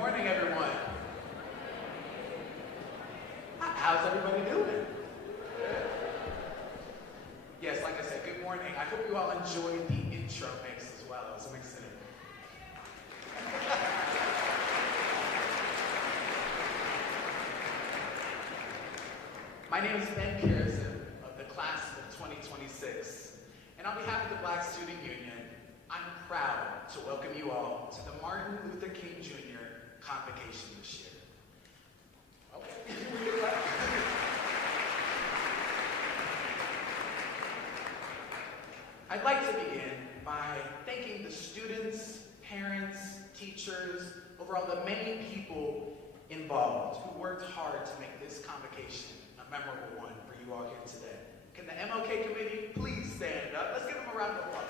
morning, everyone. How's everybody doing? Yes, like I said, good morning. I hope you all enjoyed the intro mix as well. It was a mix in it. My name is Ben Carrison of the class of 2026. And on behalf of the Black Student Union, I'm proud to welcome you all to the Martin Luther King Jr. Convocation this year. Okay. I'd like to begin by thanking the students, parents, teachers, overall the many people involved who worked hard to make this convocation a memorable one for you all here today. Can the MLK committee please stand up? Let's give them a round of applause.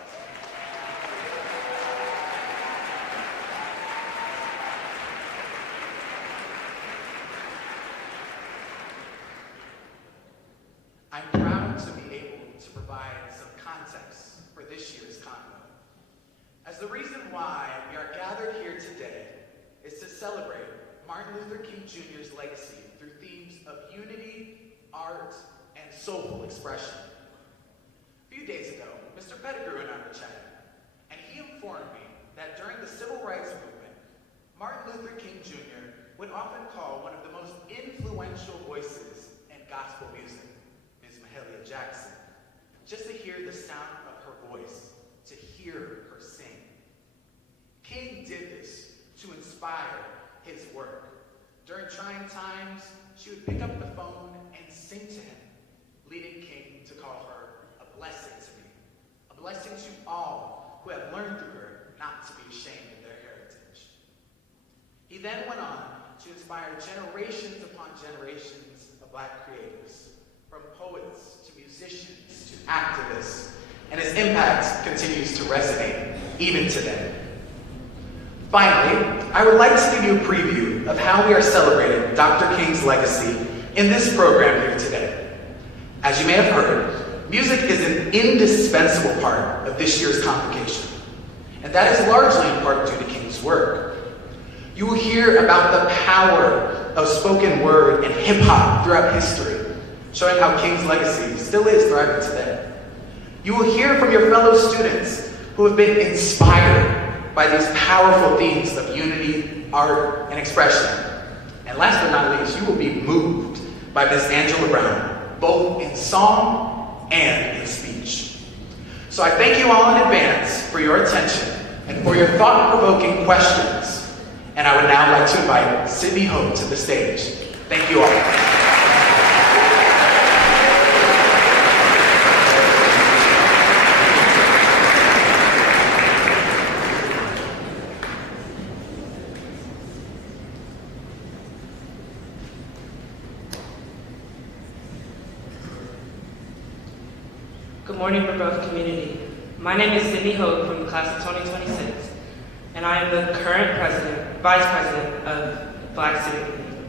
I'm proud to be able to provide some context for this year's convo, as the reason why we are gathered here today is to celebrate Martin Luther King Jr.'s legacy through themes of unity, art, and soulful expression. A few days ago, Mr. Pettigrew and I were chatting, and he informed me that during the Civil Rights Movement, Martin Luther King Jr. would often call one of the most influential voices in gospel music, Ms. Mahalia Jackson, just to hear the sound of her voice, to hear her sing. King did this to inspire his work. During trying times, she would pick up the phone and sing to him, leading King to call her a blessing to me, a blessing to all who have learned through her not to be ashamed of their heritage. He then went on to inspire generations upon generations of Black creatives, from poets to musicians to activists, and his impact continues to resonate even today. Finally, I would like to give you a preview of how we are celebrating Dr. King's legacy in this program here today. As you may have heard, music is an indispensable part of this year's convocation, and that is largely in part due to King's work. You will hear about the power of spoken word and hip-hop throughout history, showing how King's legacy still is thriving today. You will hear from your fellow students who have been inspired by these powerful themes of unity, art, and expression. And last but not least, you will be moved by Ms. Angela Brown, both in song and in speech. So I thank you all in advance for your attention and for your thought-provoking questions. And I would now like to invite Sydney Hope to the stage. Thank you all. Good morning, Rebuff community. My name is Sydney Hope from the class of 2026, and I am the current vice president of Black Student Union.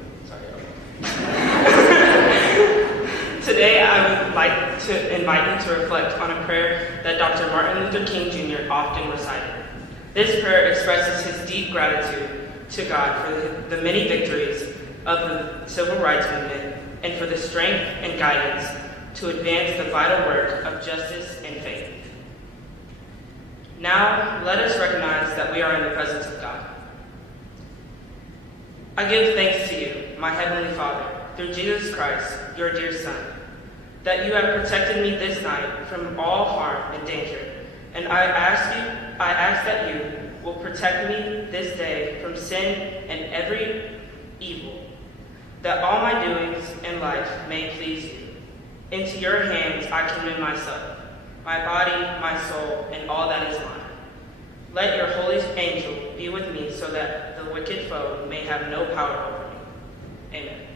Today, I would like to invite you to reflect on a prayer that Dr. Martin Luther King Jr. often recited. This prayer expresses his deep gratitude to God for the many victories of the Civil Rights Movement and for the strength and guidance to advance the vital work of justice and faith. Now, let us recognize that we are in the presence of God. I give thanks to you, my Heavenly Father, through Jesus Christ, your dear Son, that you have protected me this night from all harm and danger, and I ask that you will protect me this day from sin and every evil, that all my doings in life may please you. Into your hands I commend myself, my body, my soul, and all that is mine. Let your holy angel be with me so that the wicked foe may have no power over me. Amen.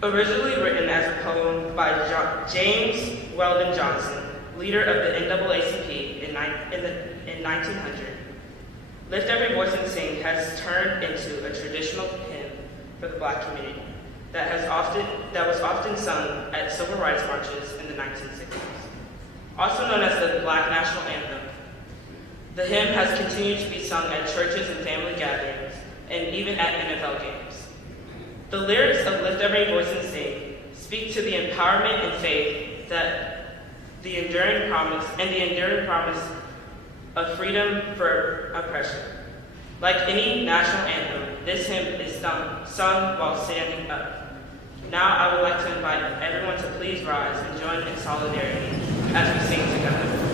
Originally written as a poem by James Weldon Johnson, leader of the NAACP in 1900, Lift Every Voice and Sing has turned into a traditional hymn for the Black community that was often sung at civil rights marches in the 1960s. Also known as the Black National Anthem, The hymn has continued to be sung at churches and family gatherings, and even at NFL games. The lyrics of Lift Every Voice and Sing speak to the empowerment and faith that the enduring promise of freedom for oppression. Like any national anthem, this hymn is sung while standing up. Now I would like to invite everyone to please rise and join in solidarity as we sing together.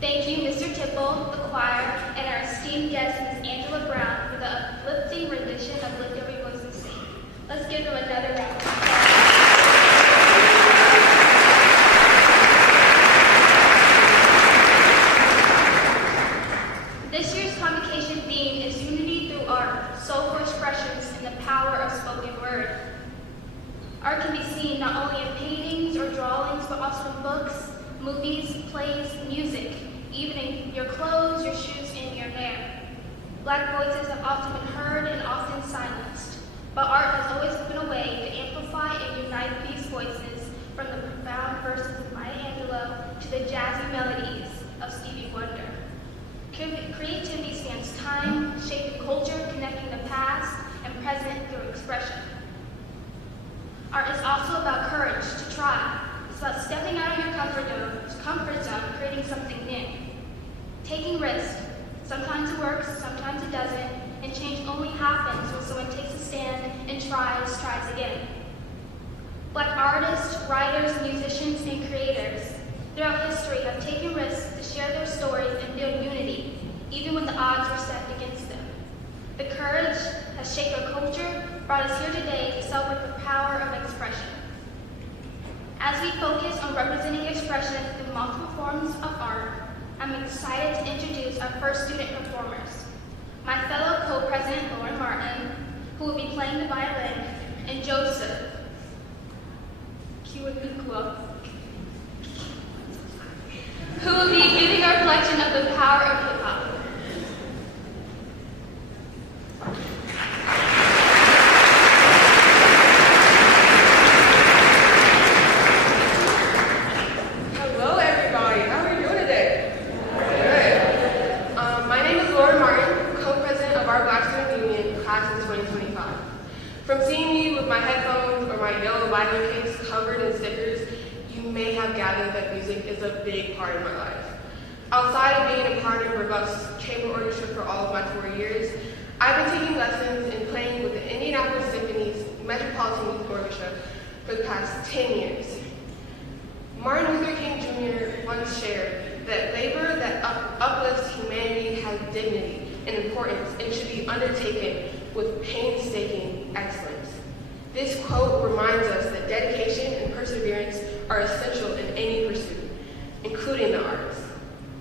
Thank you, Mr. Tipple, the choir, and our esteemed guest, Ms. Angela Brown, for the uplifting rendition of Lift Every Voice and Sing. Let's give them another round of applause. movies, plays, music, even in your clothes, your shoes, and your hair. Black voices have often been heard and often silenced, but art has always been a way to amplify and unite these voices, from the profound verses of Maya Angelou to the jazzy melodies of Stevie Wonder. Creativity spans time, shaping culture, connecting the past and present through expression. Art is also about courage to try. It's about stepping out of your comfort zone, creating something new. Taking risks. Sometimes it works, sometimes it doesn't, and change only happens when someone takes a stand and tries again. Black artists, writers, musicians, and creators throughout history have taken risks to share their stories and build unity, even when the odds were stacked against them. The courage has shaped our culture, brought us here today to celebrate the power of expression. As we focus on representing expression through multiple forms of art, I'm excited to introduce our first student performers. My fellow co-president, Lauren Martin, who will be playing the violin, and Joseph, who will be giving our reflection of the power of hip-hop. Hello, everybody. How are you doing today? Good. My name is Lauren Martin, co-president of our Black Student Union class in 2025. From seeing me with my headphones or my yellow violin case covered in stickers, you may have gathered that music is a big part of my life. Outside of being a part of Rebuff's chamber orchestra for all of my 4 years, I've been taking lessons and playing with the Indianapolis Symphony's Metropolitan Youth Orchestra for the past 10 years. Martin Luther King Jr. once shared that labor that uplifts humanity has dignity and importance and should be undertaken with painstaking excellence. This quote reminds us that dedication and perseverance are essential in any pursuit, including the arts.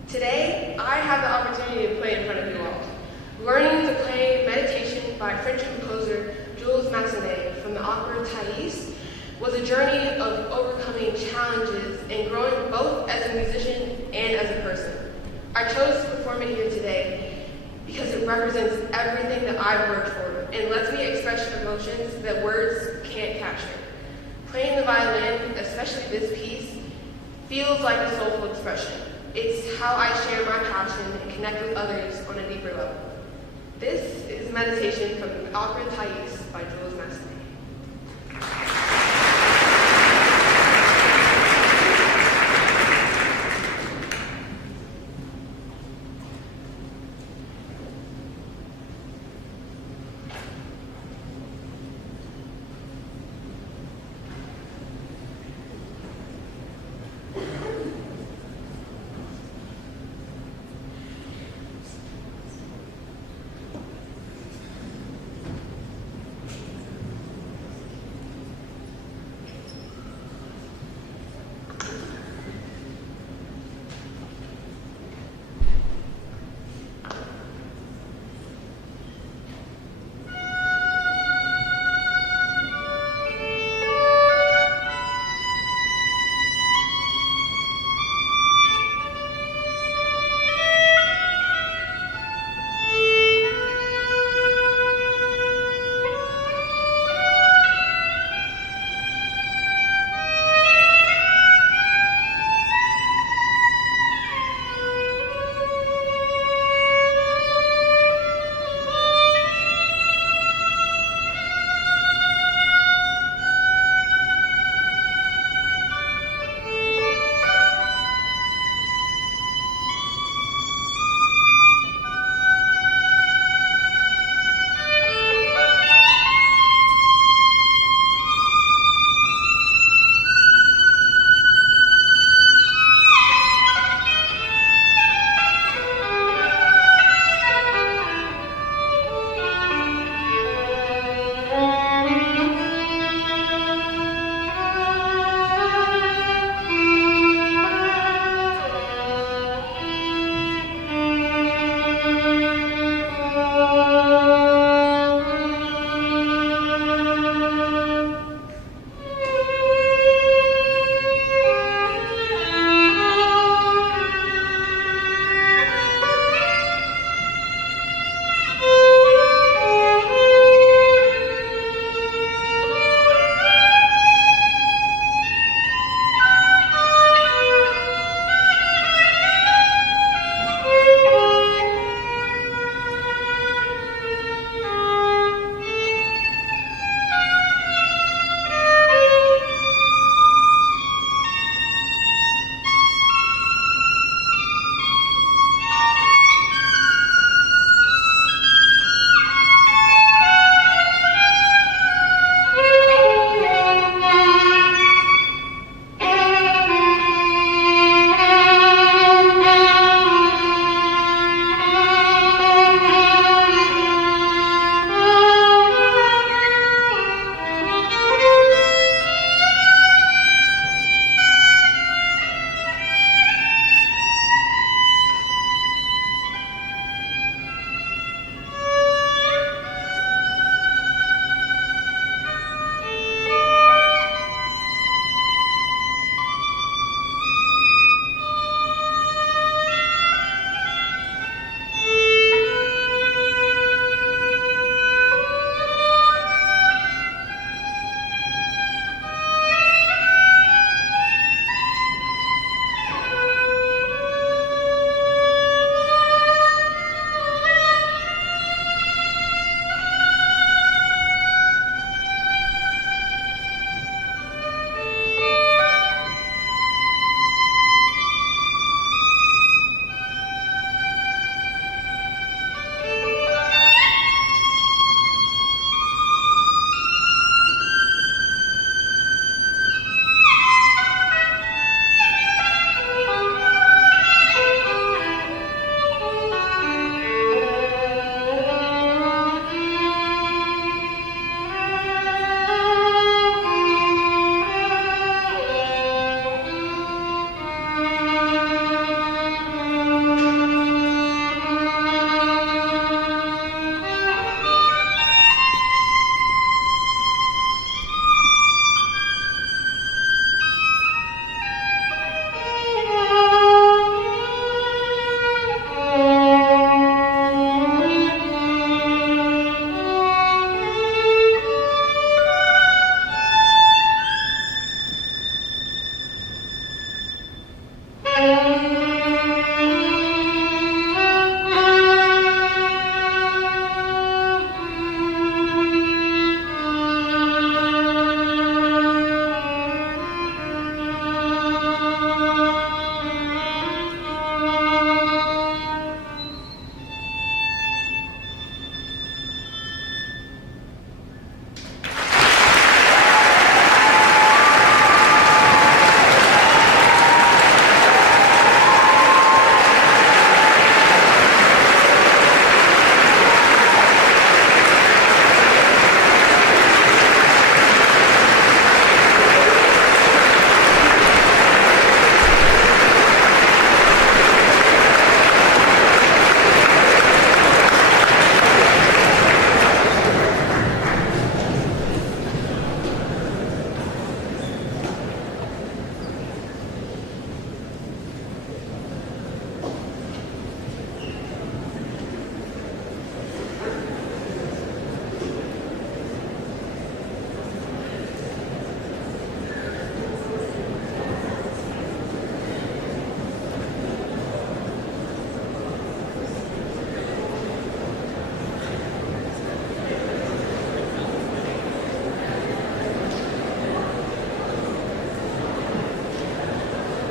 Today, I have the opportunity to play in front of you all. Learning to play Meditation by French composer Jules Massenet from the opera Thais was a journey of overcoming challenges and growing both as a musician and as a person. I chose to perform it here today because it represents everything that I've worked for and lets me express emotions that words can't capture. Playing the violin, especially this piece, feels like a soulful expression. It's how I share my passion and connect with others on a deeper level. This is Meditation from the opera Thais by Jules Massenet.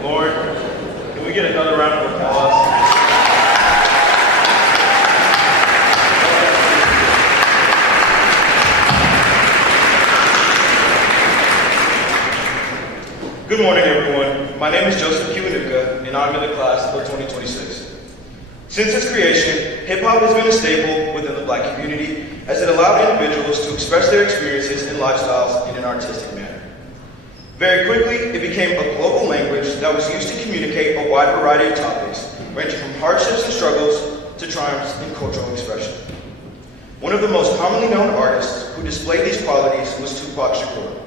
Lord, can we get another round of applause? Good morning, everyone. My name is Joseph Kiwanuka, and I'm in the class of 2026. Since its creation, hip-hop has been a staple within the Black community as it allowed individuals to express their experiences and lifestyles in an artistic manner. Very quickly, it became a global language that was used to communicate a wide variety of topics, ranging from hardships and struggles to triumphs in cultural expression. One of the most commonly known artists who displayed these qualities was Tupac Shakur.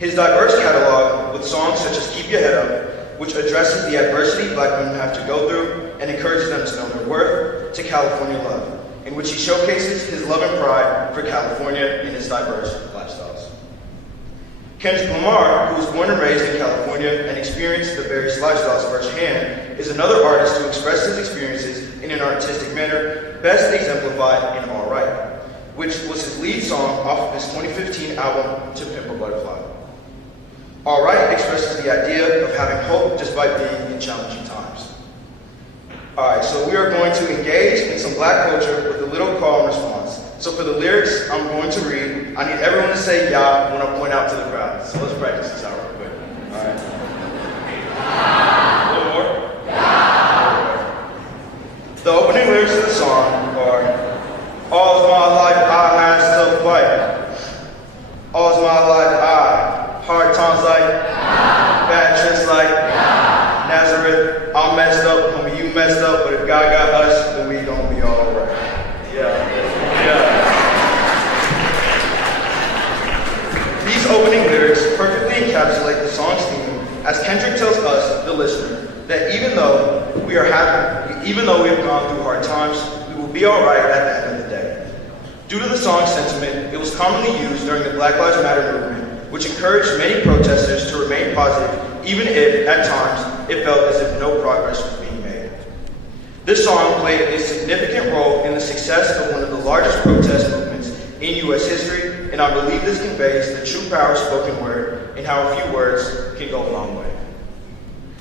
His diverse catalog, with songs such as Keep Your Head Up, which addresses the adversity Black women have to go through and encourages them to know their worth, to California Love, in which he showcases his love and pride for California in its diverse lifestyles. Kendrick Lamar, who was born and raised in California and experienced the various lifestyles firsthand, is another artist who expressed his experiences in an artistic manner, best exemplified in All Right, which was his lead song off of his 2015 album, To Pimp a Butterfly. All Right expresses the idea of having hope despite being in challenging times. All right, so we are going to engage in some Black culture with a little call and response. So for the lyrics I'm going to read, I need everyone to say "ya" when I point out to the crowd. So let's practice this out real quick. All right. A little more. The opening lyrics of the song are, "All's my life I had to fight. All's my life I hard times like, bad trips like, Nazareth. I messed up, homie, you messed up, but if God got us, then we gon' be all right." Yeah. These opening lyrics perfectly encapsulate the song's theme as Kendrick tells us, the listener, that even though we have gone through hard times, we will be all right at the end of the day. Due to the song's sentiment, it was commonly used during the Black Lives Matter movement, which encouraged many protesters to remain positive, even if, at times, it felt as if no progress was being made. This song played a significant role in the success of one of the largest protest movements in U.S. history, and I believe this conveys the true power of spoken word and how a few words can go a long way.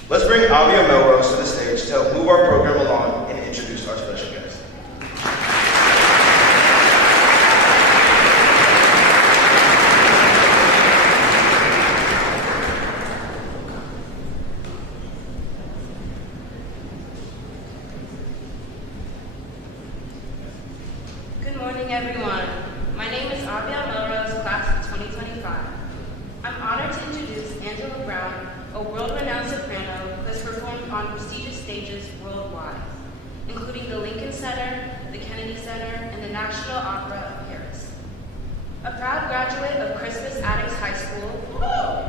Let's bring Avia Melrose to the stage to help move our program along and introduce our special guest. Good morning, everyone. My name is Avia Melrose, class of 2025. I'm honored to introduce Angela Brown, a world-renowned soprano who has performed on prestigious stages worldwide, including the Lincoln Center, the Kennedy Center, and the National Opera of Paris. A proud graduate of Crispus Attucks High School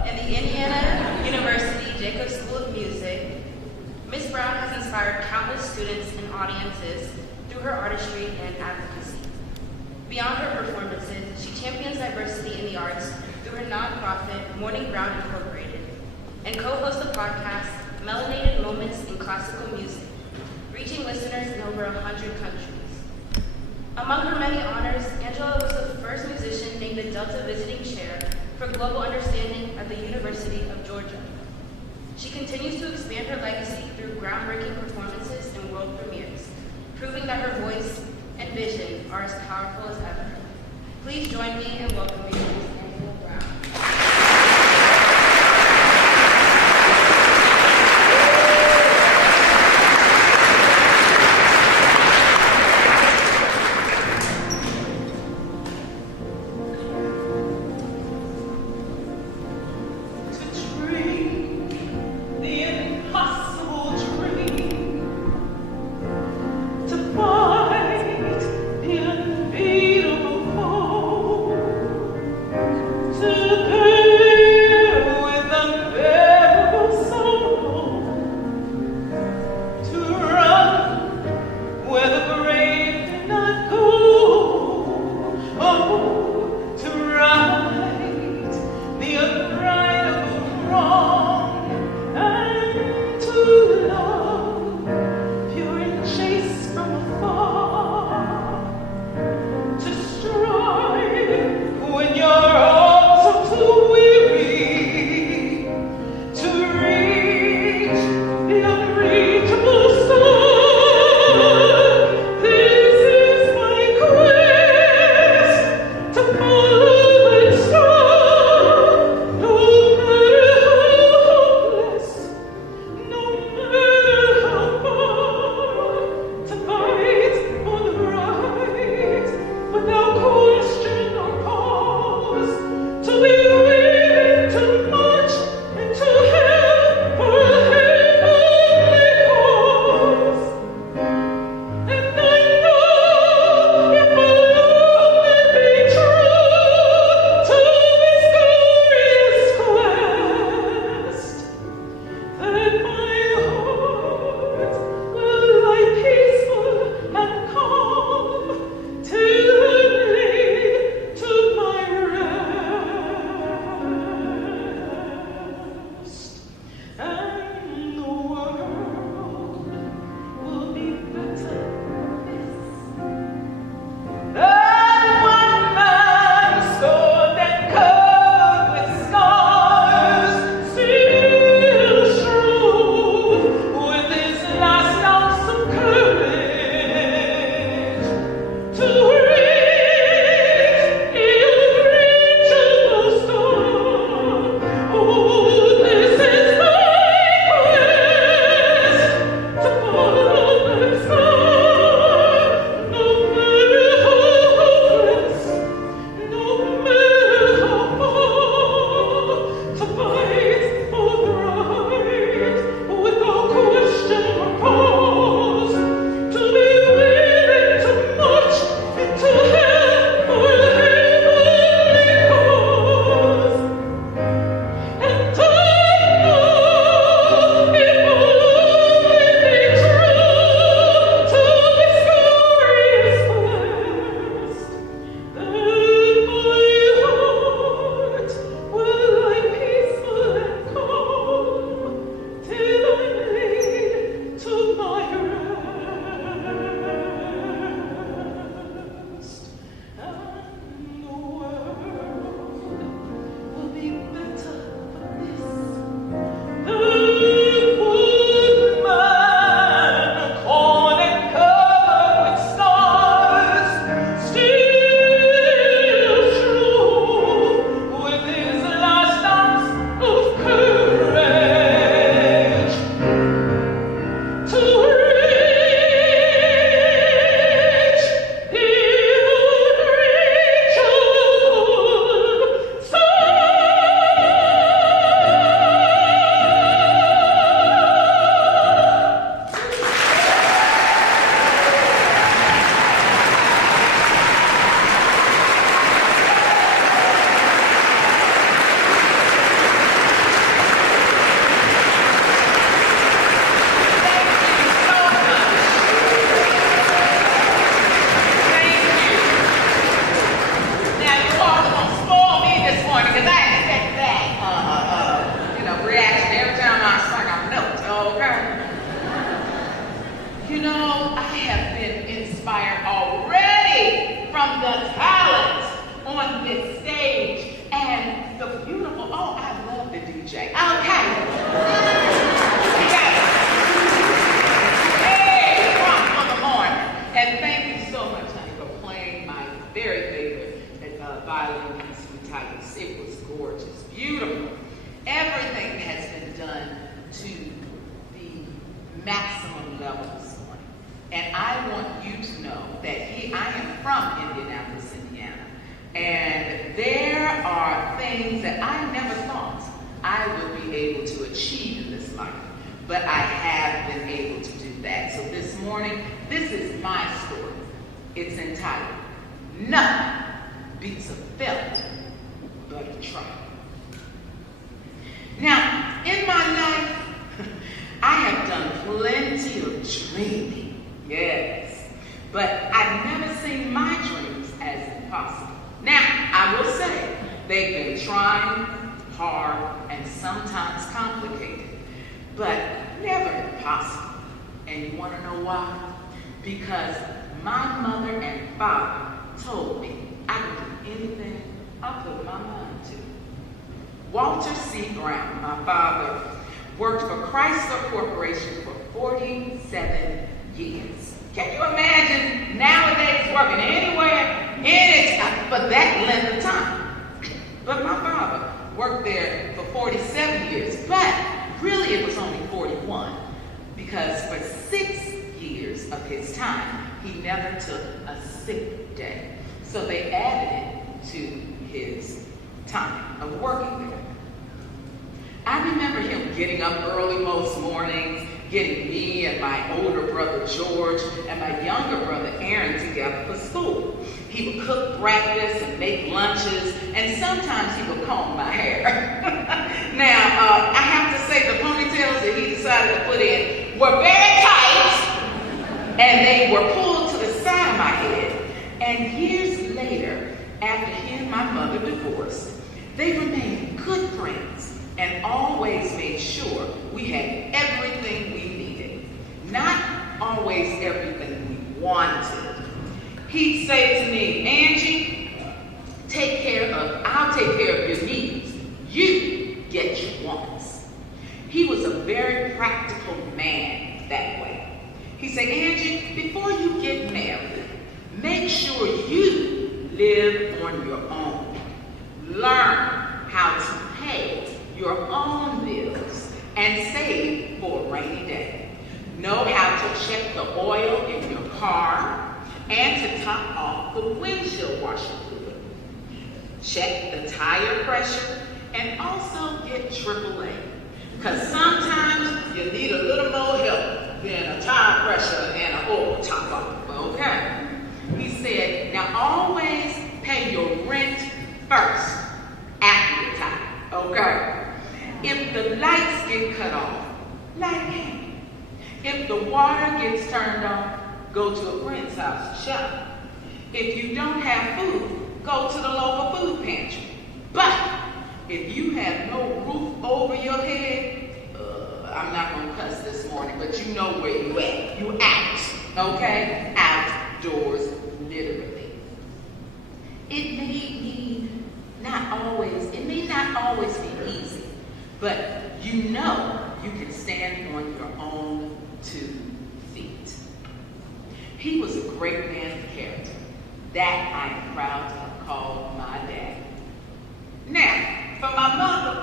and the Indiana University Jacobs School of Music, Ms. Brown has inspired countless students and audiences through her artistry and advocacy. Beyond her performances, she champions diversity in the arts through her nonprofit, Morning Brown Incorporated, and co-hosts the podcast melanated moments in classical music, reaching listeners in over 100 countries. Among her many honors, Angela was the first musician named the Delta Visiting Chair for Global Understanding at the University of Georgia. She continues to expand her legacy through groundbreaking performances and world premieres, proving that her voice and vision are as powerful as ever. Please join me in welcoming Ms. Angela Brown. So inspired already from the talent on this stage and the beautiful, oh, I love the DJ. Okay. Hey, from the morning. And thank you so much, honey, for playing my very favorite violin piece, Titus. It was gorgeous, beautiful. Everything has been done to the maximum level this morning. And I want you to know that I am from Indianapolis, Indiana. And there are things that I never thought I would be able to achieve in this life. But I have been able to do that. So this morning, this is my story. It's entitled, Nothing Beats a Failure But a Try. Now, in my life, I have done plenty of dreaming, yes. But I've never seen my dreams as impossible. Now, I will say, they've been trying, hard, and sometimes complicated, but never impossible. And you want to know why? Because my mother and father told me I could do anything I put my mind to. Walter C. Brown, my father, worked for Chrysler Corporation for 47 years. Can you imagine nowadays working anywhere, for that length of time? But my father worked there for 47 years, but really it was only 41, because for 6 years of his time, he never took a sick day. So they added it to his time of working there. I remember him getting up early most mornings, getting me and my older brother George and my younger brother Aaron together for school. He would cook breakfast and make lunches, and sometimes he would comb my hair. Now, I have to say the ponytails that he decided to put in were very tight, and they were pulled to the side of my head. And years later, after he and my mother divorced, they remained good friends and always made sure we had everything we needed. Not always everything we wanted. He'd say to me, Angie, I'll take care of your needs. You get your wants. He was a very practical man that way. He said, Angie, before you get married, make sure you live on your own. Learn how to pay your own bills and save for a rainy day. Know how to check the oil in your car and to top off the windshield washer fluid. Check the tire pressure and also get AAA. Because sometimes you need a little more help than a tire pressure and an oil top off, okay? He said, now always pay your rent first after your tire, okay? If the lights get cut off, light a candle. If the water gets turned off, go to a friend's house to shop. If you don't have food, go to the local food pantry. But if you have no roof over your head, I'm not going to cuss this morning, but you know where you at. You out, okay? Outdoors, literally. It may not always be easy, but you know you can stand on your own 2 feet. He was a great man of character. That I am proud to have called my dad. Now, for my mother,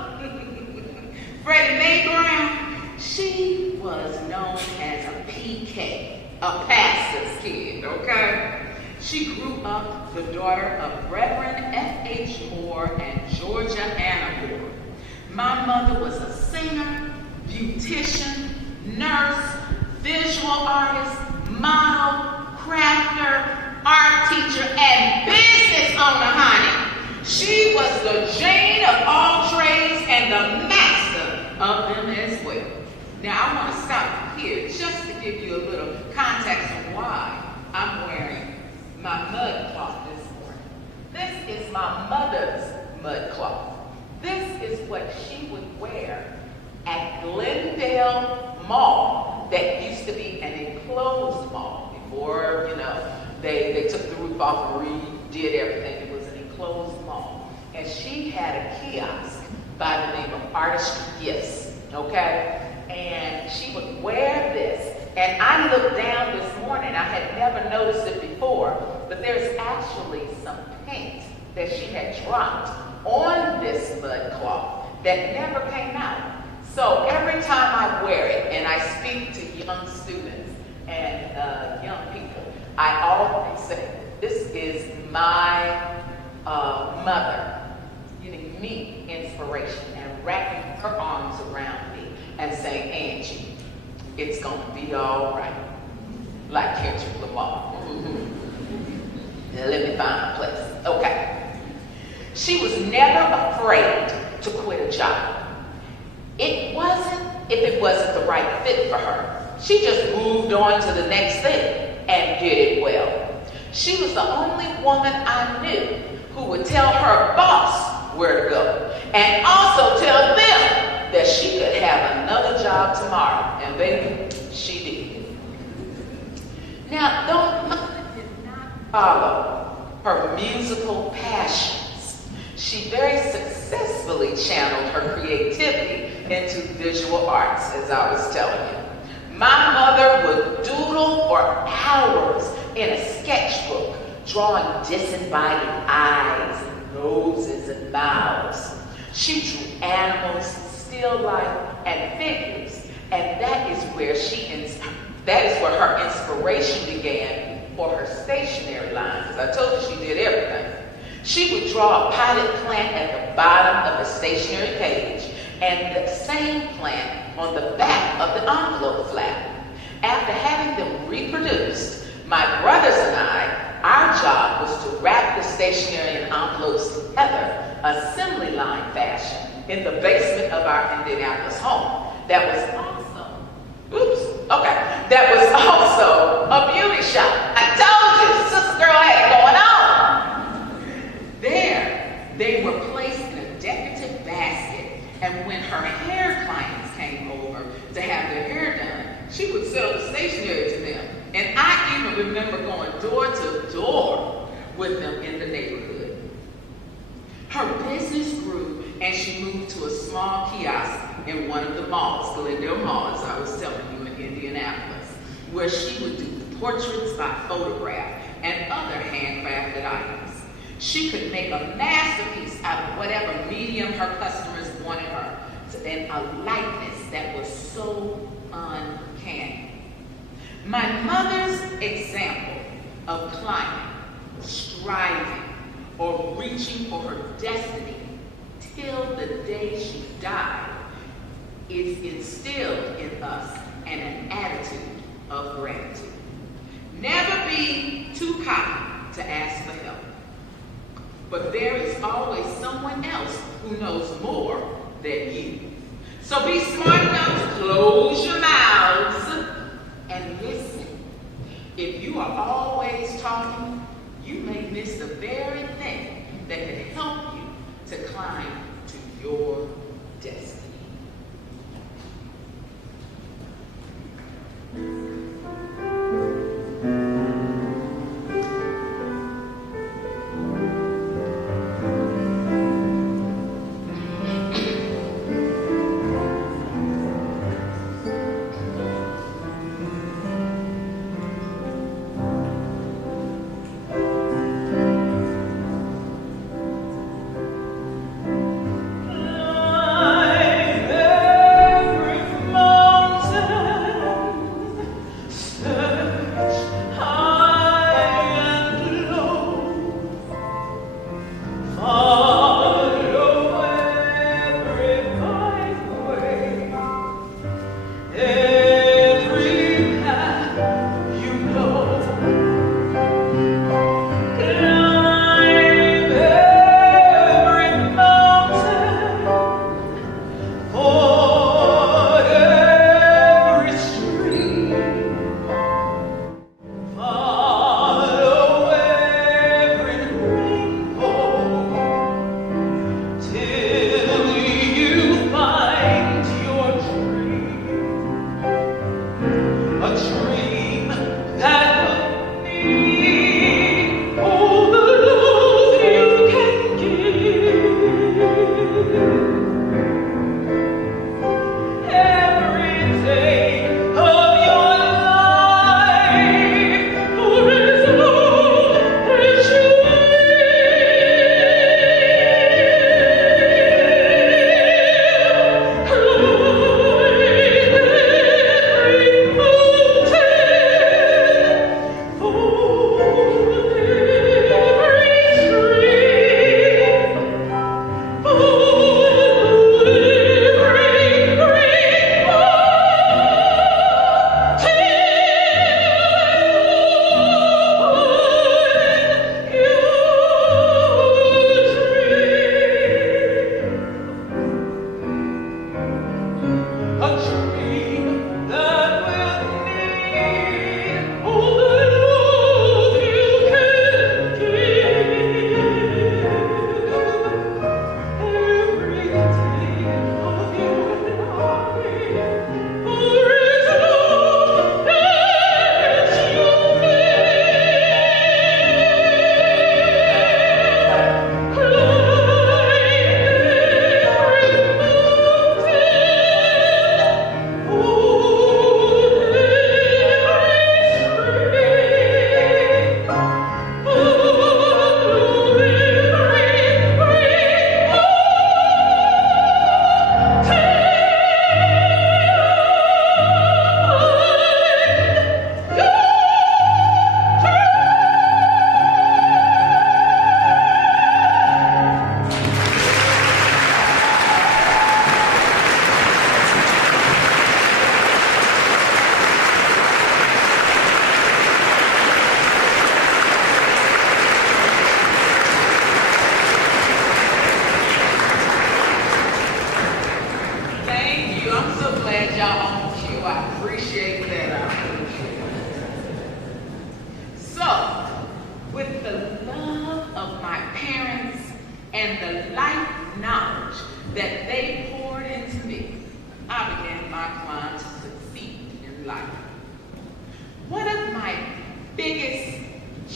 Freddie Mae Brown, she was known as a PK, a pastor's kid, okay? She grew up the daughter of Reverend F.H. Moore and Georgia Anna Moore. My mother was a singer, beautician, nurse, visual artist, model, crafter, art teacher, and business owner, honey. She was the Jane of all trades and the master of them as well. Now, I want to stop here just to give you a little context on why I'm wearing my mud cloth this morning. This is my mother's mud cloth. This is what she would wear at Glendale Mall that used to be an enclosed mall before, they took the roof off and redid everything. It was an enclosed mall. And she had a kiosk by the name of Artistry Gifts, okay? And she would wear this. And I looked down this morning, I had never noticed it before, but there's actually some paint that she had dropped on this mud cloth that never came out. So every time I wear it, and I speak to young students and young people, I always say, this is my mother giving me inspiration and wrapping her arms around me and saying, Angie, it's going to be all right. Like Kendrick Lamar. Now let me find a place. Okay. She was never afraid to quit a job. It wasn't if it wasn't the right fit for her. She just moved on to the next thing and did it well. She was the only woman I knew who would tell her boss where to go and also tell them that she could have another job tomorrow. And baby, she did. Now, though Mother did not follow her musical passions, she very successfully channeled her creativity into visual arts, as I was telling you. My mother would doodle for hours in a sketchbook, drawing disembodied eyes and noses and mouths. She drew animals, still life, and figures, and that is where her inspiration began for her stationery lines. I told you she did everything. She would draw a potted plant at the bottom of the stationery page and the same plant on the back of the envelope flap. After having them reproduced, my brothers and I, our job was to wrap the stationery and envelopes together, assembly line fashion, in the basement of our Indianapolis home. That was also a beauty shop. I told you, sister girl had it going on. There, they were placed in a decorative basket, and when her hair clients came over to have their hair done, she would sell the stationery to them. And I even remember going door to door with them in the neighborhood. Her business grew, and she moved to a small kiosk in one of the malls, Glendale Mall, as I was telling you, in Indianapolis, where she would do portraits by photograph and other handcrafted items. She could make a masterpiece out of whatever medium her customers wanted her, and a likeness that was so uncanny. My mother's example of climbing, striving, or reaching for her destiny till the day she died is instilled in us and an attitude of gratitude. Never be too cocky to ask for help. But there is always someone else who knows more than you. So be smart enough to close your mouths and listen. If you are always talking, you may miss the very thing that can help you to climb to your destiny. A dream that will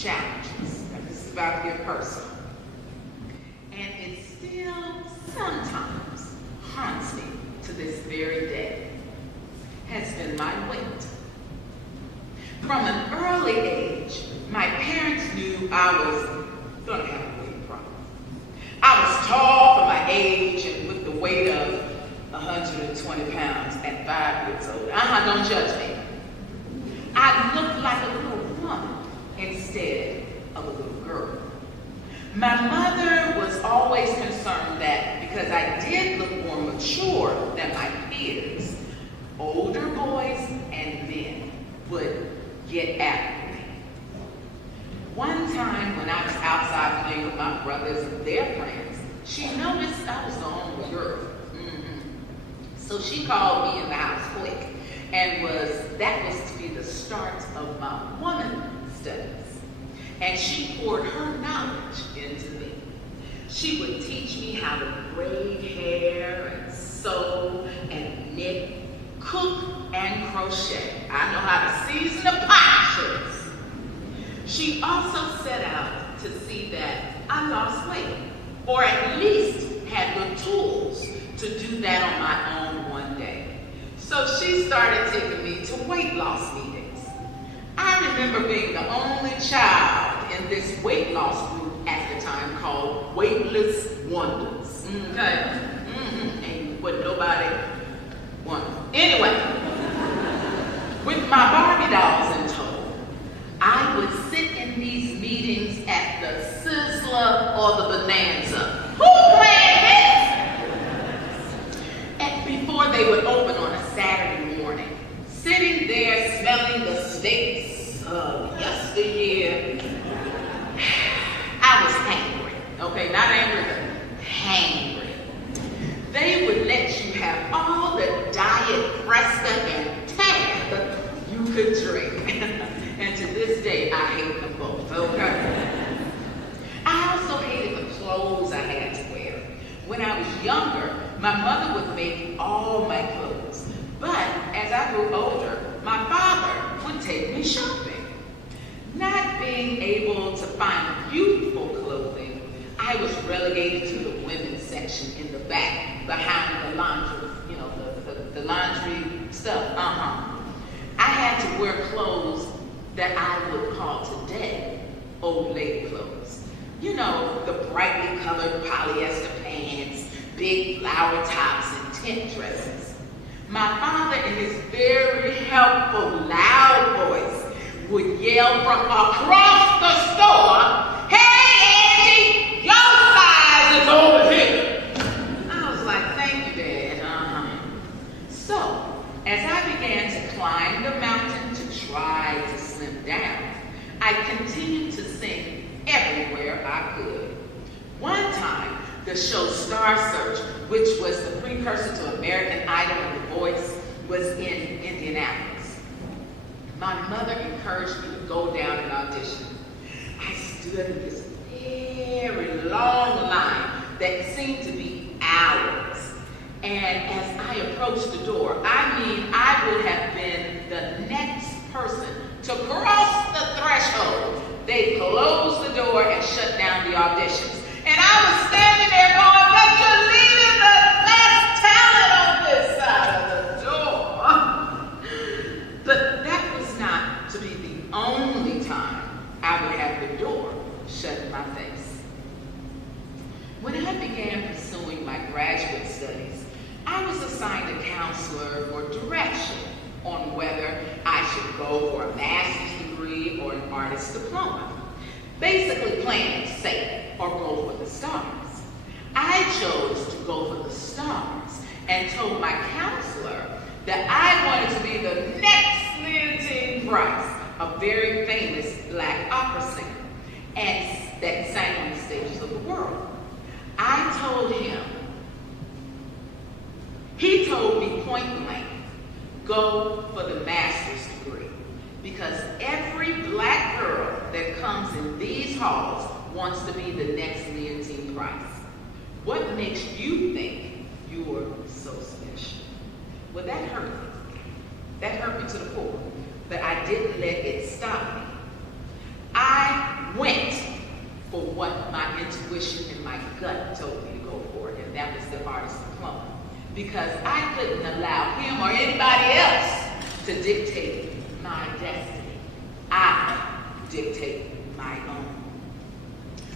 challenges. Now, this is about to get personal. And it still sometimes haunts me to this very day, has been my weight. From an early age, my parents knew I was going to have a weight problem. I was tall for my age and with the weight of 120 pounds at 5 years old. Don't judge me. I looked like a little woman instead of a little girl. My mother was always concerned that because I did look more mature than my peers, older boys and men would get after me. One time when I was outside playing with my brothers and their friends, she noticed I was the only girl. So she called me in the house quick, and that was to be the start of my woman studies. And she poured her knowledge into me. She would teach me how to braid hair and sew and knit, cook and crochet. I know how to season a pie. She also set out to see that I lost weight, or at least had the tools to do that on my own one day. So she started taking me to weight loss meetings. I remember being the only child in this weight loss group at the time called Weightless Wonders. Okay? Ain't what nobody wanted. Anyway, with my Barbie dolls in tow, I would sit in these meetings at the Sizzler or the Bonanza. Who planned this? And before they would open on a Saturday morning, sitting there smelling the steaks of yesteryear, I was hangry. Okay, not angry, but hangry. They would let you have all the Diet Fresca and Tab you could drink. And to this day, I hate them both, okay? I also hated the clothes I had to wear. When I was younger, my mother would make all my clothes. But as I grew older, my father would take me shopping. Not being able to find youthful clothing, I was relegated to the women's section in the back, behind the laundry, the laundry stuff. I had to wear clothes that I would call today old lady clothes. You know, the brightly colored polyester pants, big flower tops, and tent dresses. My father, in his very helpful, loud voice, would yell from across the store, "Hey, Angie, your size is over here." I was like, "Thank you, Dad." So, as I began to climb the mountain to try to slim down, I continued to sing everywhere I could. One time, the show Star Search, which was the precursor to American Idol and The Voice, was in Indianapolis. My mother encouraged me to go down and audition. I stood in this very long line that seemed to be hours. And as I approached the door, I would have been the next person to cross the threshold. They closed the door and shut down the auditions. And I was standing there going, "But you're leaving the best talent on this side of the door." But that was not to be the only time I would have the door shut in my face. When I began pursuing my graduate studies, I was assigned a counselor for direction on whether I should go for a master's degree or an artist's diploma. Basically playing it safe or go for the stars. I chose to go for the stars and told my counselor that I wanted to be the next Leontine Price, a very famous black opera singer, and that sang on the stages of the world. I told him, he told me point blank, go for the master's degree, because every black girl that comes in these halls wants to be the next Leontine Price. What makes you think you're so special? Well, that hurt me. That hurt me to the core, but I didn't let it stop me. I because I couldn't allow him or anybody else to dictate my destiny. I dictate my own.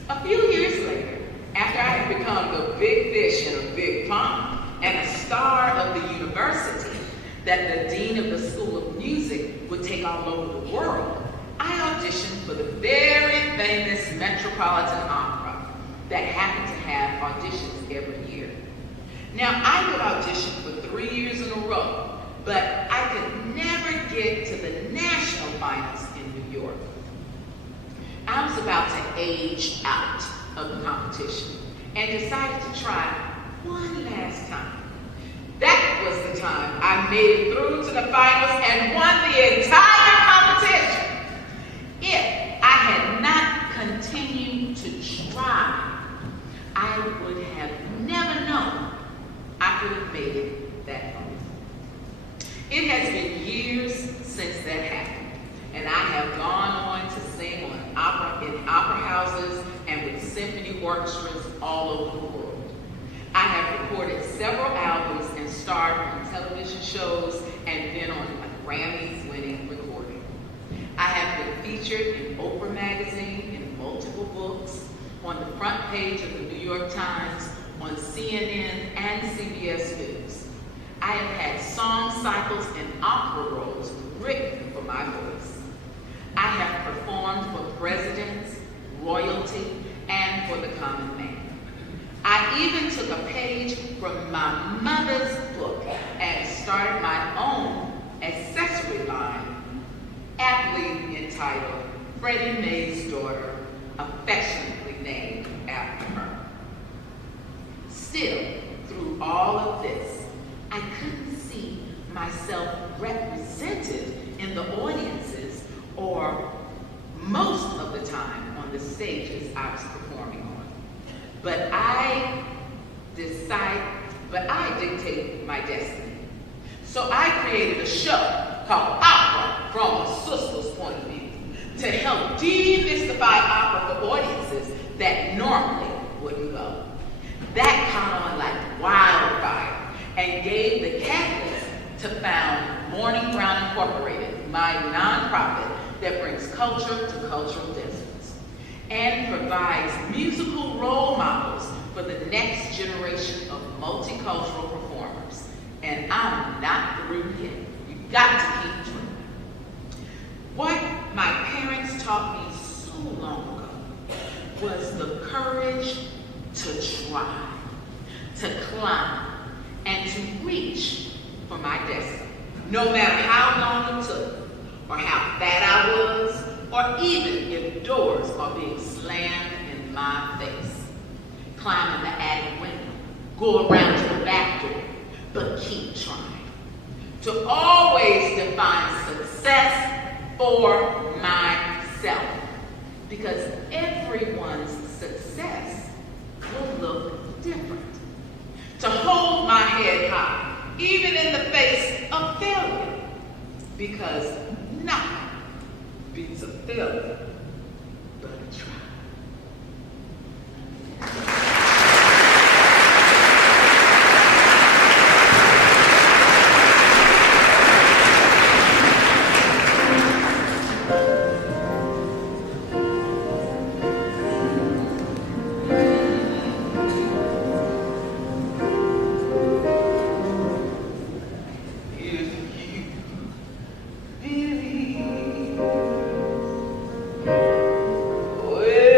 A few years later, after I had become the big fish in a big pond and a star of the university that the dean of the School of Music would take all over the world, I auditioned for the very famous Metropolitan Opera that happened to have auditions every year. Now, I would audition for 3 years in a row, but I could never get to the national finals in New York. I was about to age out of the competition and decided to try one last time. That was the time I made it through to the finals and won the entire competition. If I had not continued to try, I would have never known I could have made it that far. It has been years since that happened, and I have gone on to sing in opera houses and with symphony orchestras all over the world. I have recorded several albums and starred on television shows and been on a Grammy-winning recording. I have been featured in Oprah magazine, in multiple books, on the front page of the New York Times, on CNN and CBS News. I have had song cycles and opera roles written for my voice. I have performed for presidents, royalty, and for the common man. I even took a page from my mother's book and started my own accessory line, aptly entitled Freddie Mae's Daughter, affectionately named after her. Still, through all of this, I couldn't see myself represented in the audiences or most of the time on the stages I was performing on. But I dictate my destiny. So I created a show called Opera from a Sister's Point of View to help demystify opera for audiences that normally wouldn't go. That caught on like wildfire and gave the catalyst to found Morning Brown Incorporated, my nonprofit that brings culture to cultural districts and provides musical role models for the next generation of multicultural performers. And I'm not through yet. You've got to keep dreaming. What my parents taught me so long ago was the courage to try, to climb, and to reach for my destiny, no matter how long it took, or how fat I was, or even if doors are being slammed in my face. Climb in the attic window, go around to the back door, but keep trying. To always define success for myself, because everyone's success will look different. To hold my head high, even in the face of failure, because nothing beats a failure but a try. Well,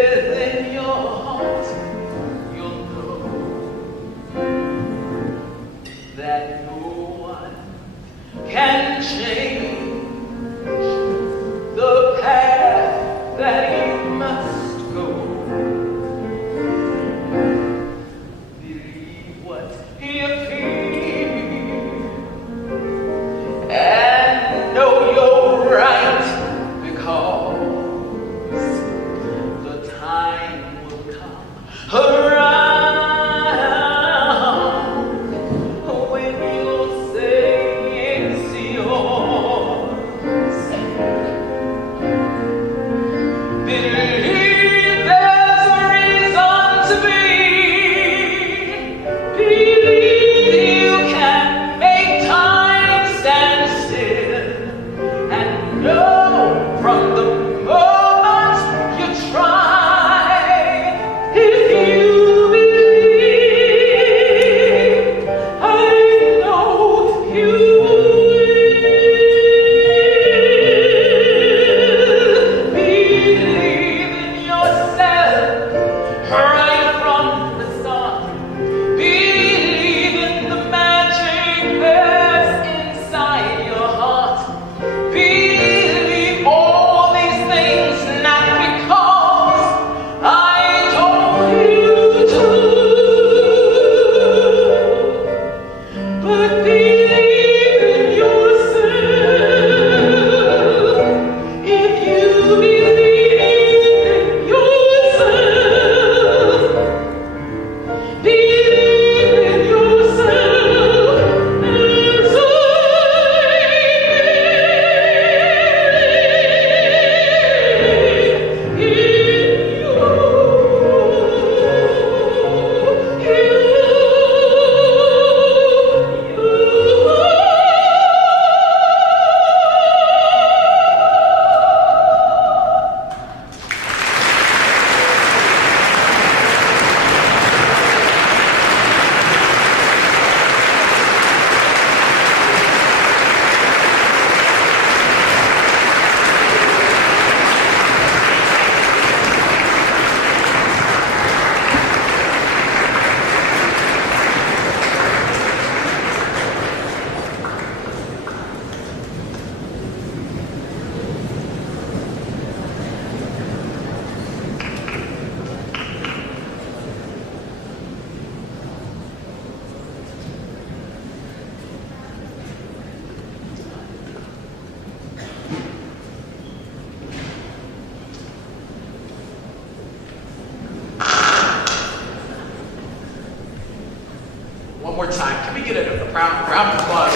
round of applause.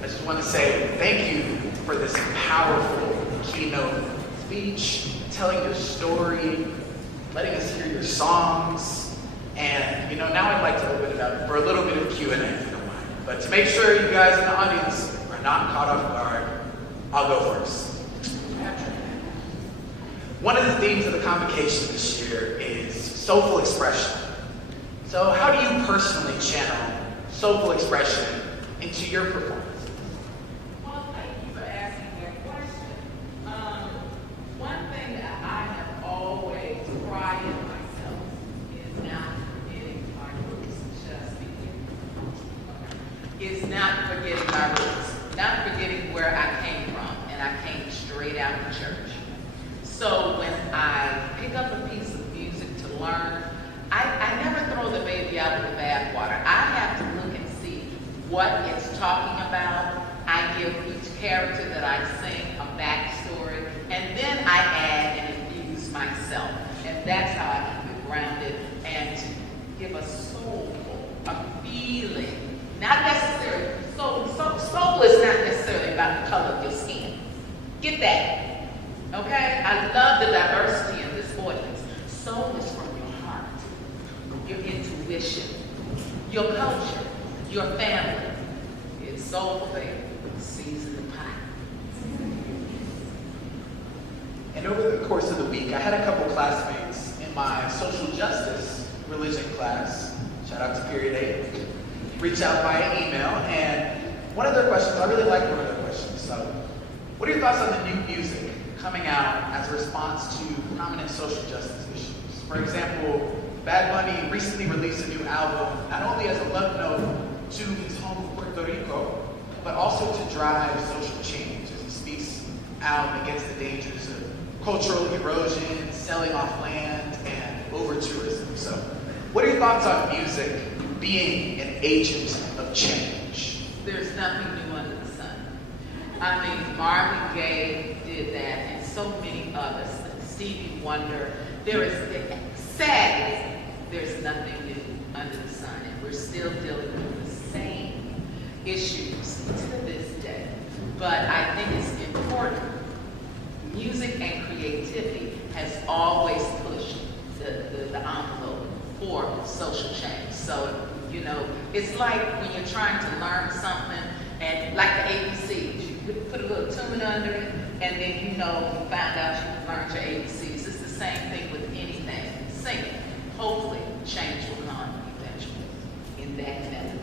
I just want to say thank you for this powerful keynote speech, telling your story, letting us hear your songs, and now I'd like to open it up for a little bit of Q&A if you don't mind. But to make sure you guys in the audience are not caught off guard, I'll go first. One of the themes of the convocation this year is soulful expression. So how do you personally channel soulful expression into your performance? Well, thank you for asking that question. One thing that I have always prided myself is not forgetting my roots, just speaking. Is not forgetting my roots, not forgetting where I came from, and I came straight out of church. So when I pick up a piece of music to learn, I never throw the baby out with the bathwater. I have to look and see what it's talking about. I give each character that I sing a backstory, and then I add and infuse myself. And that's how I keep it grounded and to give a soulful, a feeling. Not necessarily, soul is not necessarily about the color of your skin. Get that. Okay? I love the diversity in this audience. Soul is from your heart, your intuition, your culture, your family. It's soulful, baby. Season the pot. And over the course of the week, I had a couple classmates in my social justice religion class, shout out to Period 8, reach out via email, and one of their questions, I really liked one of their questions. So, what are your thoughts on the new music coming out as a response to prominent social justice issues? For example, Bad Bunny recently released a new album, not only as a love note to his home of Puerto Rico, but also to drive social change as he speaks out against the dangers of cultural erosion, selling off land, and over-tourism. So, what are your thoughts on music being an agent of change? There's nothing new under the sun. I mean, Marvin Gaye did that, and so many others. Stevie Wonder. Sadly, there's nothing new under the sun, and we're still dealing with the same issues to this day. But I think it's important. Music and creativity has always pushed the envelope for social change. So, it's like when you're trying to learn something, and like the ABCs, you put a little tune under it, and then you found out you learned your ABCs. It's the same thing with anything. Sing it. Hopefully, change will come eventually in that melody.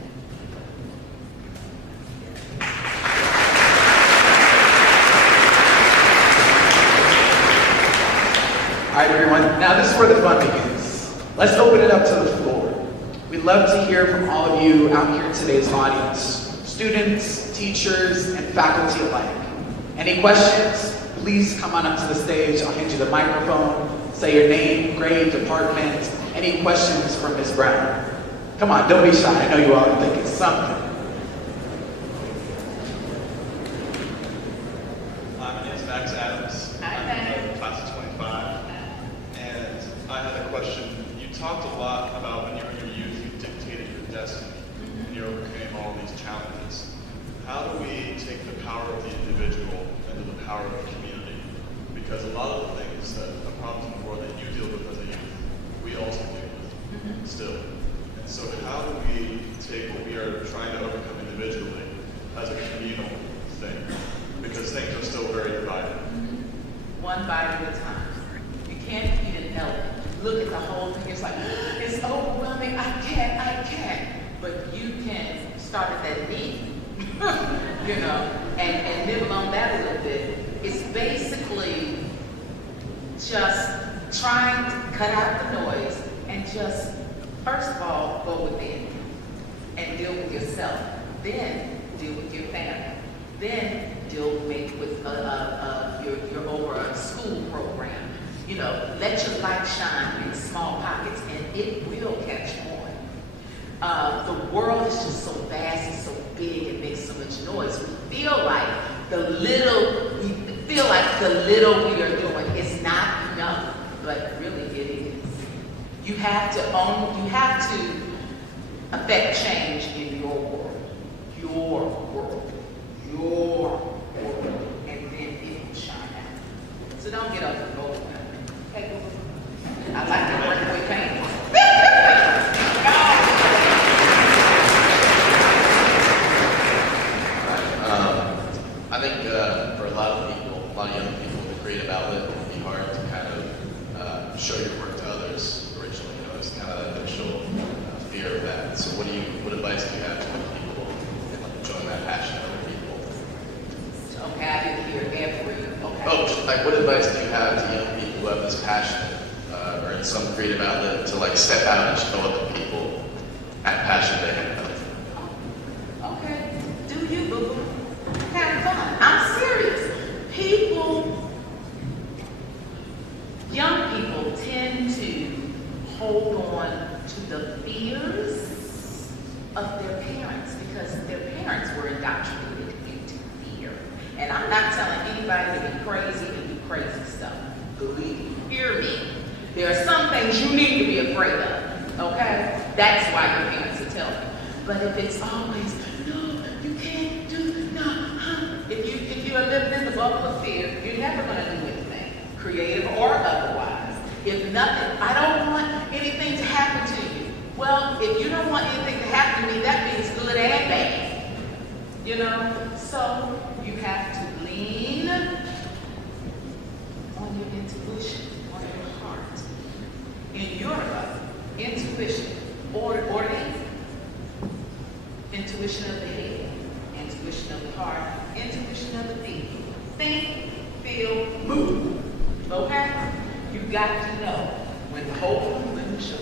All right, everyone. Now this is where the fun begins. Let's open it up to the floor. We'd love to hear from all of you out here in today's audience, students, teachers, and faculty alike. Any questions? Please come on up to the stage. I'll hand you the microphone. Say your name, grade, department. Any questions for Ms. Brown? Come on, don't be shy. I know you all are thinking something. My name is Max Adams. Hi, I'm Max. in class of 25. And I had a question. You talked a lot about when you were in your youth, you dictated your destiny, and you overcame all these challenges. How do we take the power of the individual into the power of the community? Because a lot of the things the problems in the world that you deal with as a youth, we also deal with still. And so how do we take what we are trying to overcome individually as a communal thing? Because things are still very divided. One bite at a time. You can't eat an elephant. Look at the whole thing. It's like, it's overwhelming. I can't. But you can start at that knee, and nibble on that a little bit. It's basically just trying to cut out the noise and just, first of all, go within and deal with yourself. Then deal with your family. Then deal maybe with your over a school program. Let your light shine in small pockets, and it will catch on. The world is just so vast and so big, it makes so much noise. We feel like the little we are doing is not enough, but really it is. You have to affect change in your world, and then it will shine out. So don't get up and go. Okay, I like the breakaway pain. I think for a lot of young people, the creative outlet can be hard to kind of show your work to others originally. You know, it's kind of that initial fear of that. So what advice do you have to young people in showing that passion to other people? Okay, I didn't hear every. Okay. Oh, just like what advice do you have to young people who have this passion or in some creative outlet to like step out and show other people that passion they have? Okay, do you, boo-boo? Have fun. I'm serious. Young people tend to hold on to the fears of their parents because their parents were indoctrinated into fear. And I'm not telling anybody to be crazy and do crazy stuff. Believe me, hear me. There are some things you need to be afraid of, okay? That's why your parents are telling you. But if it's always, no, you can't do, no, if you are living in the bubble of fear, you're never going to do anything, creative or otherwise. If nothing, I don't want anything to happen to you. Well, if you don't want anything to happen to me, that means good and bad. You know? So you have to lean on your intuition, on your heart. In Yoruba, intuition, ordering, intuition of the head, intuition of the heart, intuition of the feet. Think, feel, move. Okay? You got to know when to hold, when to show,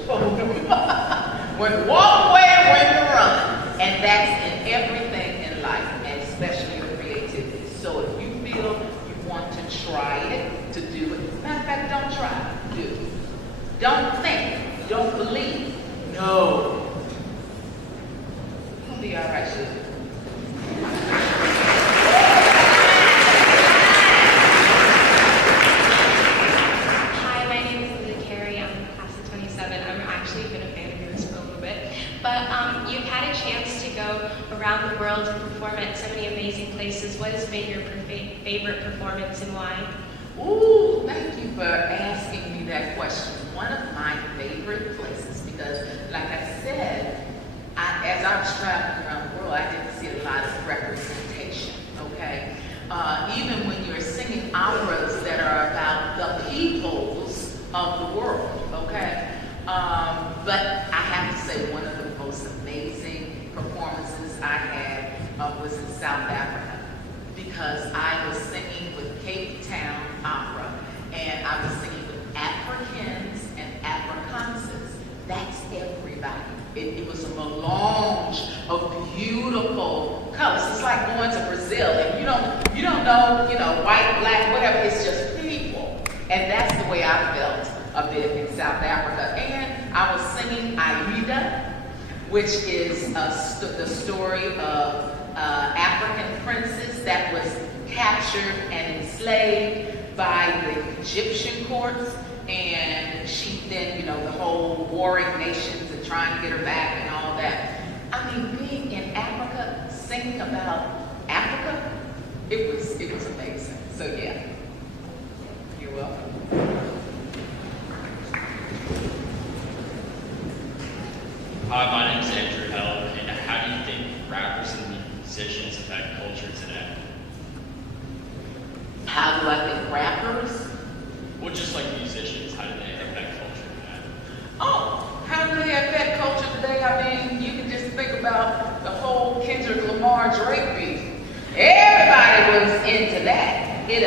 when to walk away and when to run. And that's in everything in life, and especially your creativity. So if you feel you want to try it, to do it, matter of fact, don't try, do it. Don't think, don't believe. No. You'll be all right, sugar. Around the world to perform at so many amazing places. What has been your favorite performance and why? Ooh, thank you for asking me that question. One of my favorite places because, like I said, as I was traveling around the world, I didn't see a lot of representation, okay? Even when you're singing operas that are about the peoples of the world, okay? But I have to say one of the most amazing performances I had was in South Africa because I was singing with Cape Town Opera and I was singing with Africans and Afrikaanses. That's everybody. It was a melange of beautiful colors. It's like going to Brazil and you don't know, white, black, whatever. It's just people. And that's the way I felt a bit in South Africa. And I was singing Aida, which is the story of African princess that was captured and enslaved by the Egyptian courts. And she then, the whole warring nations and trying to get her back and all that. I mean, being in Africa, singing about Africa, it was amazing. So yeah, you're welcome. Hi, my name is Andrew Heller, and how do you think rappers and musicians affect culture today? How do I think rappers? Well, just like musicians, how do they affect culture today? Oh, how do they affect culture today? I mean, you can just think about the whole Kendrick Lamar Drake beef. Everybody was into that. It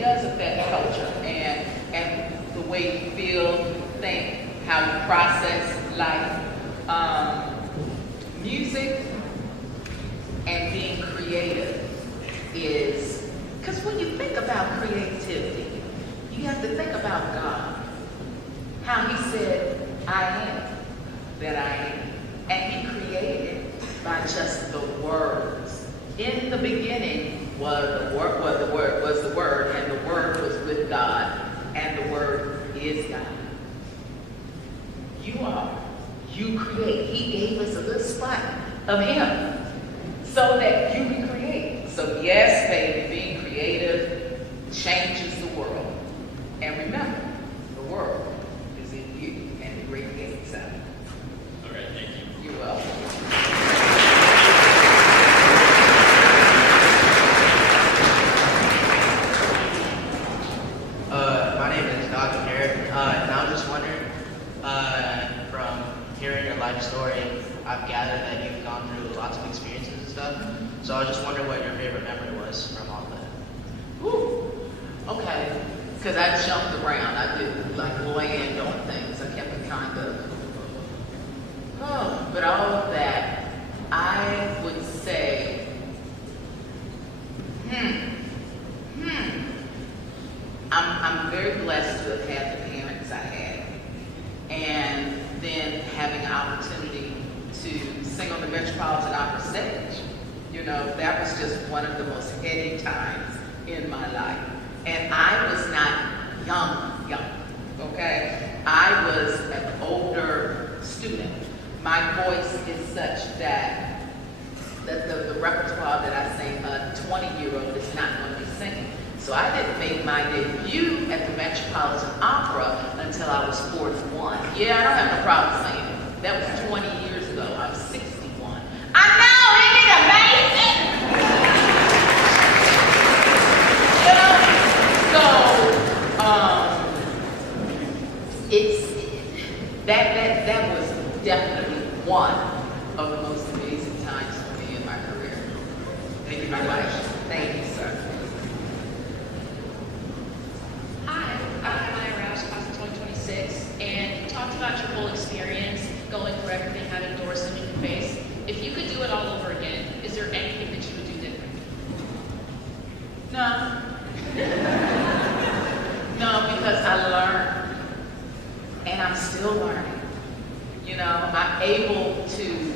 does affect culture and the way you feel, think, how you process life. Music and being creative is, because when you think about creativity, you have to think about God. How he said, I am. that I am. And he created by just the words. In the beginning was the Word, and the Word was with God, and the Word is God. You create. He gave us a little spot of him so that you can create. So yes, baby, being creative changes the world. And remember, the world is in you and it radiates out. All right, thank you. You're welcome. My name is Dr. Garrett, and I was just wondering, from hearing your life story, I've gathered that you've gone through lots of experiences and stuff. So I was just wondering what your favorite memory was from all of that. Ooh, okay. Because I jumped around. I did like land on things. I kept it kind of. Oh, but all of that, I would say, I'm very blessed to have had the parents I had. And then having an opportunity to sing on the Metropolitan Opera stage. You know, that was just one of the most heady times in my life. And I was not young, okay? I was an older student. My voice is such that the repertoire that I sing, a 20-year-old is not going to be singing. So I didn't make my debut at the Metropolitan Opera until I was 41. Yeah, I don't have no problem saying it. That was 20 years ago. I'm 61. I know, isn't it amazing? That was definitely one of the most amazing times for me in my career. Thank you very much. Thank you, sir. Hi, I'm Maya Rouse, class of 2026, and you talked about your whole experience, going through everything, having doors slammed in your face. If you could do it all over again, is there anything that you would do different? No. No, because I learned, and I'm still learning. You know, I'm able to,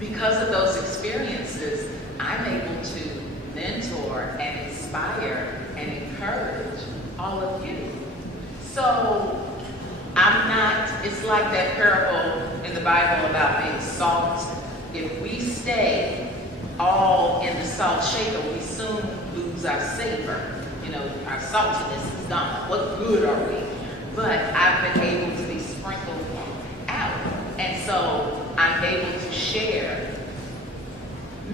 because of those experiences, I'm able to mentor and inspire and encourage all of you. So I'm not, it's like that parable in the Bible about being salt. If we stay all in the salt shaker, we soon lose our savor. You know, our saltiness is gone. What good are we? But I've been able to be sprinkled out. And so I'm able to share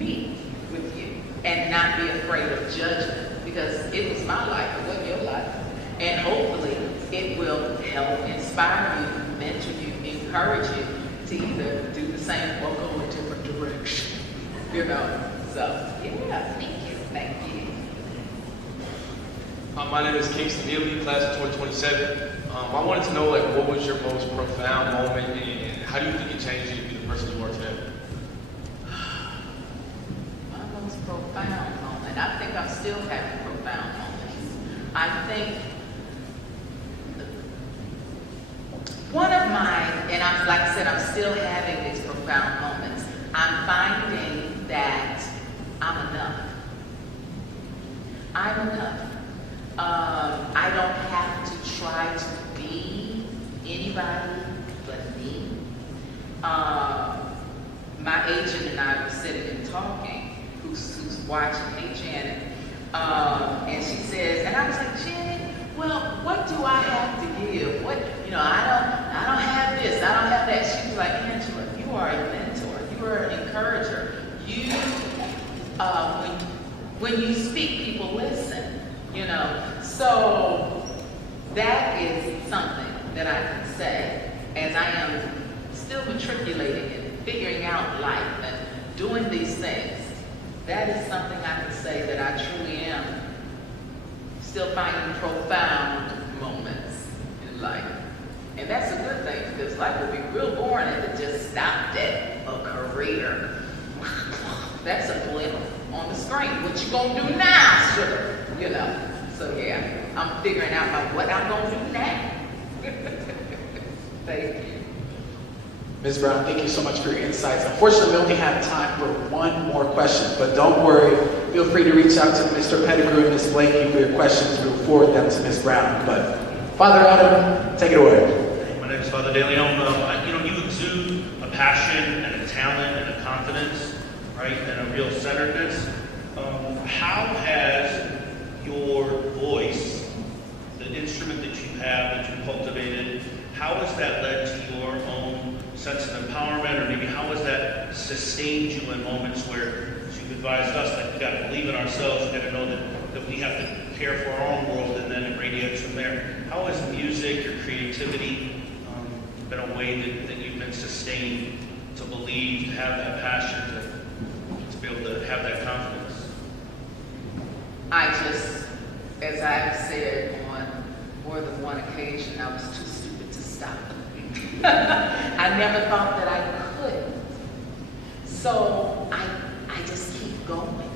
me with you and not be afraid of judgment, because it was my life, it wasn't your life. And hopefully it will help inspire you, mentor you, encourage you to either do the same or go a different direction. You know? So, yeah. Thank you. Thank you. My name is Kingston Neely, class of 2027. I wanted to know, what was your most profound moment, and how do you think it changed you to be the person you are today? My most profound moment. I think I'm still having profound moments. I think one of mine, and like I said, I'm still having these profound moments. I'm finding that I'm enough. I'm enough. I don't have to try to be anybody but me. My agent and I were sitting and talking, who's watching, hey Janet, and she says, and I was like, Janet, well, what do I have to give? What, you know, I don't have this, I don't have that. She was like, Angela, you are a mentor, you are an encourager. You, when you speak, people listen. You know, so that is something that I can say as I am still matriculating and figuring out life and doing these things. That is something I can say that I truly am still finding profound moments in life. And that's a good thing, because life would be real boring if it just stopped at a career. That's a blip on the screen. What you gonna do now, sugar? You know, so yeah, I'm figuring out what I'm gonna do now. Thank you. Ms. Brown, thank you so much for your insights. Unfortunately, we only have time for one more question, but don't worry. Feel free to reach out to Mr. Pettigrew and Ms. Blakey for your questions. We'll forward them to Ms. Brown. But Father Adam, take it away. My name is Father DeLeon. You exude a passion and a talent and a confidence, right, and a real centeredness. How has your voice, the instrument that you have, that you cultivated, how has that led to your own sense of empowerment, or maybe how has that sustained you in moments where you've advised us that we've got to believe in ourselves, we've got to know that we have to care for our own world, and then it radiates from there. How has music, your creativity, been a way that you've been sustained to believe, to have that passion, to be able to have that confidence? I just, as I've said on more than one occasion, I was too stupid to stop. I never thought that I could. So I just keep going.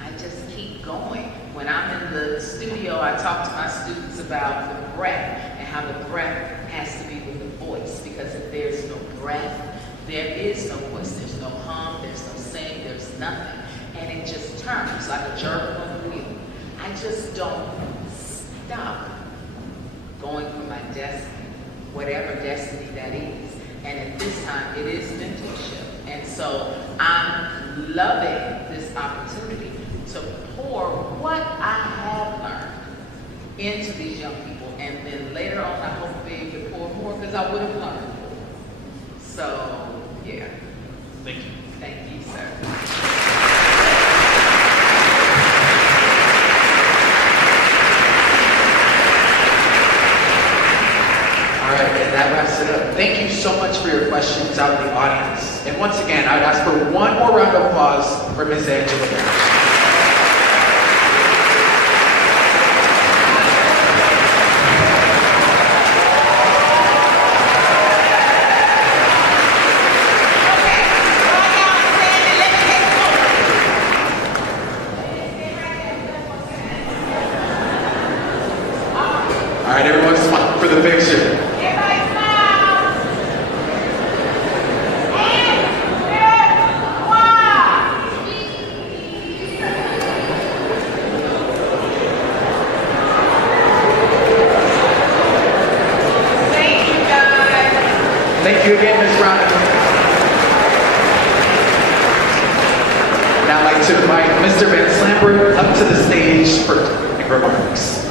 I just keep going. When I'm in the studio, I talk to my students about the breath and how the breath has to be with the voice, because if there's no breath, there is no voice. There's no hum, there's no sing, there's nothing. And it just turns like a jerk on the wheel. I just don't stop going for my destiny, whatever destiny that is. And at this time, it is mentorship. And so I'm loving this opportunity to pour what I have learned into these young people. And then later on, I hope to be able to pour more, because I would have learned more. So, yeah. Thank you. Thank you, sir. All right, and that wraps it up. Thank you so much for your questions out in the audience. And once again, I'd ask for one more round of applause for Ms. Angela Brown. All right, everyone smile for the picture. Thank you again, Ms. Brown. Now I'd like to invite Mr. Van Slamberg up to the stage for remarks.